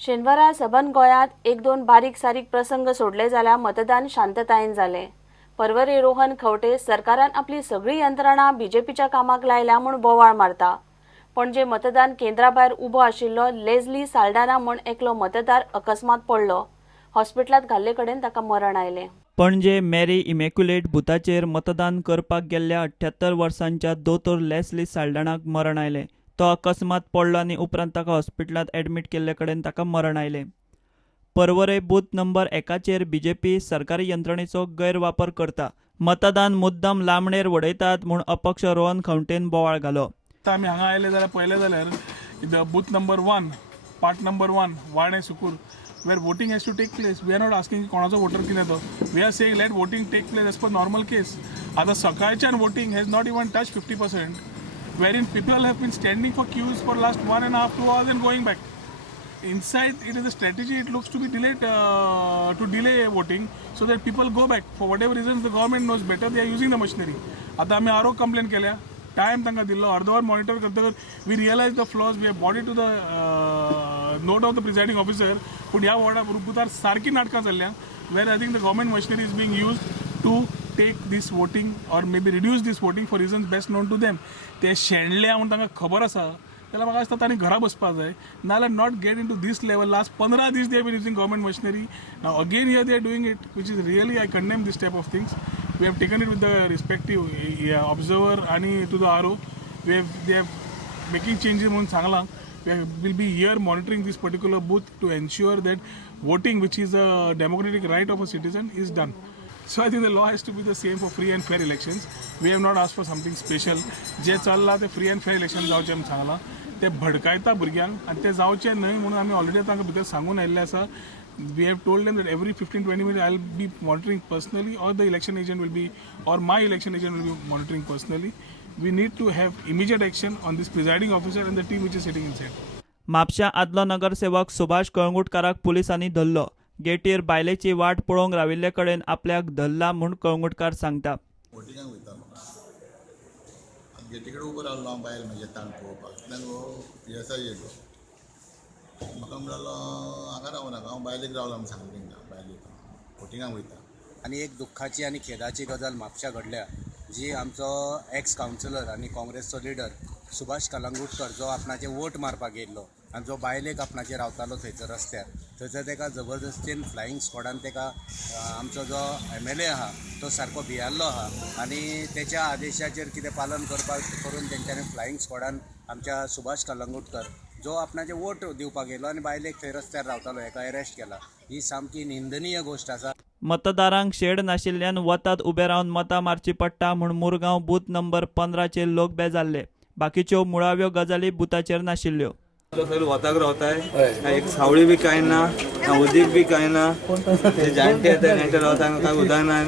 शेनवारा सबन गोयात एक दोन बारीक सारीक प्रसंग सोडले जाल्यार मतदान शांततायेन जाले। पर्वरी रोहन खंवटे सरकारान आपली सगळी यंत्रणा बीजेपीच्या कामाक लायल्या म्हूण बोवाळ मारता। पणजे मतदान केंद्रा भायर उबो आशिल्लो लेझली साल्डाना म्हूण एकलो मतदार अकस्मात पडलो। हॉस्पिटलांत घाल्ले कडेन ताका मरण आयलें। पणजे मेरी इमॅक्युलेट बुथाचेर मतदान करपाक गेल्ल्या 78 वर्सांच्या दोतोर लेस्ली साल्डानाक मरण आयलें। तो अकस्मात पडलो आनी उपरांत ताका हॉस्पिटलांत एडमीट केल्ले कडेन ताका मरण आयलें। पर्वरे बूथ नंबर 1चेर बीजेपी सरकारी यंत्रणेचो गैरवापर करता, मतदान मुद्दाम लांबणेर वडयतात म्हूण अपक्ष रोहन खंवटेन बोवाळ घालो। आमी हांगा आयले जाल्यार पळयलें जाल्यार बूथ नंबर 1 पार्ट नंबर 1 वाणे सुकूर where voting has to take place. We are not asking कोणाचो वोटर कितें तो. We are saying let voting take place as per normal case. आता सकाळच्यान voting has not even touched 50%, wherein people have been standing for queues for last 1.5 to 2 hours and going back. Inside it is a strategy. It looks to be delayed to delay voting so that people go back for whatever reasons. The government knows better. They are using the machinery. आता आम्ही आरो complain केल्या, time तांकां दिल्लो, अर्दवर monitor करतकर we realize the flaws, we have brought it to the note of the presiding officer. पूण ह्या बुथार सारकी नाटकां जाल्ल्या, where I think the government machinery is being use to take this voting or may be reduce this voting for reasons best known to them. ते शेणल्या म्हूण तांकां खबर आसा जाल्यार म्हाका दिसता तांणी घरा बसपाक जाय, नाल्यार not get into these level. Last 15 days they have been using government machinery. Now again here they are doing it, which is really I condemn this type of things. We have taken it with the respective observer and to the RO. They are making changes on Sangla. We will be here monitoring this particular booth to ensure that voting, which is a democratic right of a citizen, is done. So I think the law has to be the same for free and fair elections. We have not asked for something special. जे चल्ला ते free and fair elections जावचे आमी सांगला. ते भडकायता भुरग्यांक आनी ते जावचे न्हय म्हणून आमी ऑलरेडी तांकां भितर सांगून आयिल्ले आसा. We have told them that every 15-20 minutes I'll be monitoring personally, or the election agent will be, or my election agent will be monitoring personally. We need to have immediate action on this presiding officer and the team which is sitting inside. Mapusa आदलो नगरसेवक सुभाष कळंगुटकाराक पुलिसांनी धरलो. गेटीर बायलेची वाट पळोवंक राविल्ले कडेन आपल्याक धरला म्हूण कळंगुटकार सांगता. वोटिंगाक वयता गेटी कडेन उबो रावलो हांव बायल म्हजे ताण पळोवपाक. PSI येयलो, म्हाका म्हणलो हांगा रावनाका, हांव बायलेक रावलो म्हूण सांगलें तेंकां. बायलेक वोटिंगाक वयता. आनी एक दुख्खाची आनी खेदाची गजाल म्हापशा घडल्या, जी आमचो एक्स कावन्सिलर आनी काँग्रेसचो लिडर सुभाष कलंगूटकर, जो आपणाचे वोट मारपाक येयल्लो आनी जो बायलेक आपणाचेर रावतालो थंयसर रस्त्यार, थंयसर तेका जबरदस्तीन फ्लायींग स्क्वॉडान तेका आमचो जो MLA आहा तो सारको भियाल्लो आहा आनी तेच्या आदेशाचेर कितें पालन करून तेंच्यांनी फ्लायींग स्क्वॉडान आमच्या सुभाष कलंगूटकर, जो आपणाचे वोट दिवपाक येयलो आनी बायलेक थंय रस्त्यार रावतालो, हेका अरेस्ट केला. ही सामकी निंदनीय गोश्ट आसा. मतदारांक शेड नाशिल्ल्यान वतात उबे रावन मतां मारची पडटा म्हूण मुरगांव बूथ नंबर 15चेर लोक बेजारले. बाकीच्यो मुळाव्यो गजाली बुथाचेर नाशिल्ल्यो. वताक रावताय, एक सावळी बी कांय ना, उदीक बी कांय ना, ते जाणटे येतात नेण्टे रावता, कांय उदक ना,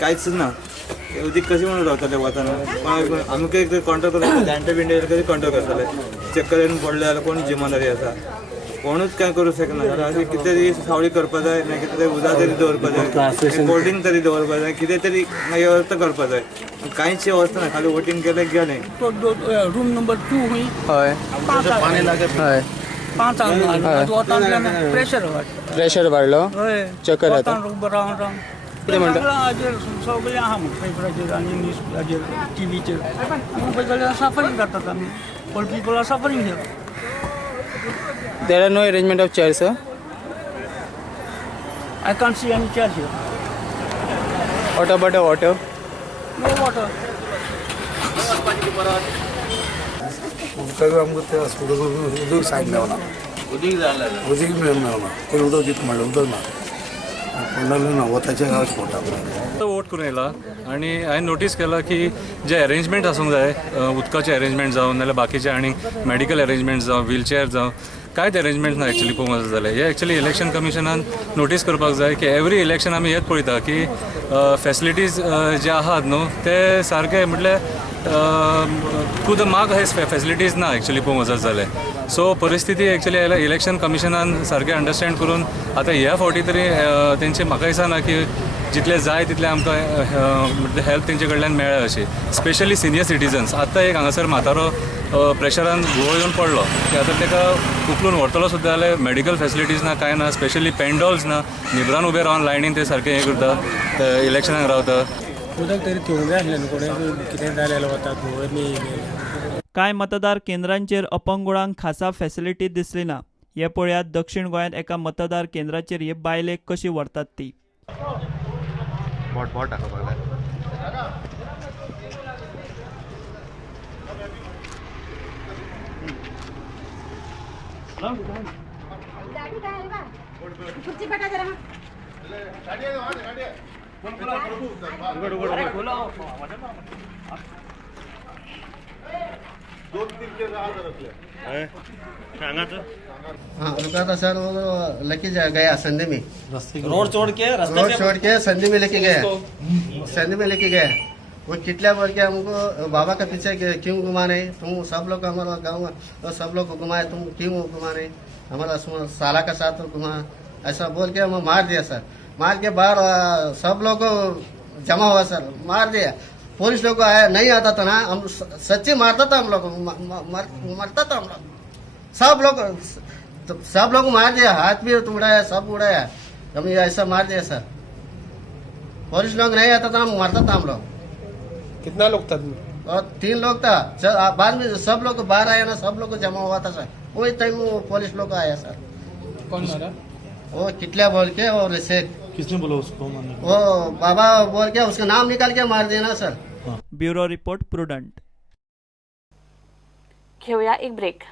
कांयच ना. उदीक कशें म्हणून रावतले वताना. पण आमकां एक कंट्रोल करता, जाणटे बिणटे कशें कंट्रोल करतले. चक्कर येवन पडले जाल्यार कोण जिम्मेदारी आसा? कोणूच कांय करूं शकना. जाल्यार अशें कितें तरी सावळी करपा जाय, ना कितें तरी उदक तरी दवरपा जाय, कोल्ड ड्रिंक तरी दवरपा जाय, कितें तरी वेवस्था करपा जाय. कांयच वेवस्था ना, खाली वोटींग केलें गेलें. रूम नंबर 2 हुई हय पानी लगे हय 5 प्रेशर वाडलो, चक्कर येता. कितें म्हणटा सगळें आहा पेपराचेर आनी टीव्हीचेर पळय जाल्यार सफरींग करतात आमी. All people are suffering here. There are no arrangement of chairs. I can't see any chairs here. What about water? No water. उदकाक आमकां ते उदक सायड मेळना, उदीक मेळना. पयलीं उदक दिता म्हणलें उदक ना, म्हणलें ना वताचें गांवच पडटा. वोट करून येयला आनी हांवें नोटीस केला की जे अरेंजमेंट आसूंक जाय, उदकाचे अरेंजमेंट जावं नाल्यार बाकीचे आनी मेडिकल अरेंजमेंट जावं, व्हीलचेअर जावं, कांयच अरेंजमेंट ना एक्चुअली पळोवंक वचत जाल्यार. हे एक्चुअली इलेक्शन कमिशनान नोटीस करपाक जाय की एवरी इलेक्शन आमी हेच पळयता की फेसिलिटीज जे आहात न्हू ते सारके म्हटल्यार टू द मार्क हे फेसिलिटीज ना एक्चुअली पळोवंक वचत जाल्यार. सो परिस्थिती एक्चुअली इलेक्शन कमिशनान सारकें अंडरस्टँड करून आतां ह्या फावटी तरी तेंचे म्हाका दिसना की जितले जाय तितले आमकां हेल्प तेंचे कडल्यान मेळ्ळें अशी. Specially senior citizens. आतां एक हांगासर म्हातारो प्रेशरान घुंवळ येवन पडलो की आतां ताका उखलून व्हरतलो सुद्दां जाल्यार मेडिकल फॅसिलिटीज ना कांय ना, स्पेशली पेंडॉल्स ना, निबरान उबे रावन लायनीन ते सारकें हें करता, इलेक्शनाक रावता. उदक तरी ठेवूंक जाय आसलें न्हू, कोणें कितें जालें वता वयर न्ही. कांय मतदार केंद्रांचेर अपंगुळांक खासा फॅसिलिटी दिसली ना. हे पळयात दक्षिण गोंयांत एका मतदार केंद्राचेर हे बायलेक कशी व्हरतात ती. हाँ रुका था सर, वो लेके गया संधि में, रोड छोड़ के संधि में लेके गया, संधि में लेके गया. वो कितला बोल के हमको बाबा के पीछे क्यों घुमा रहे तुम, सब लोग हमारा गाँव में सब लोग को घुमाए, तुम क्यों घुमा रहे, हमारा साला का साथ घुमा, ऐसा बोल के हमें मार दिया सर. मार के बाहर सब लोग को जमा हुआ सर, मार दिया. पुलिस लोग को आया नहीं आता था ना, हम सच्ची मारता था, हम लोग मरता था हम लोग, सब लोग मार दिया, हाथ भी उड़ाया, सब उड़ाया, हम ऐसा मार दिया सर. पुलिस लोग नहीं आता था, हम मरता था हम लोग. कितना लोग था? और 3 लोग था. बाद में सब लोग बाहर आया ना, सब लोग को जमा हुआ था सर. वही टाइम वो पुलिस लोग आया सर. कौन मारा? वो कितला बोल के और शेख, किसने बोला उसको मारने को? वो बाबा बोल के उसका नाम निकाल के मार देना सर. Bureau report prudent. घेऊया एक ब्रेक.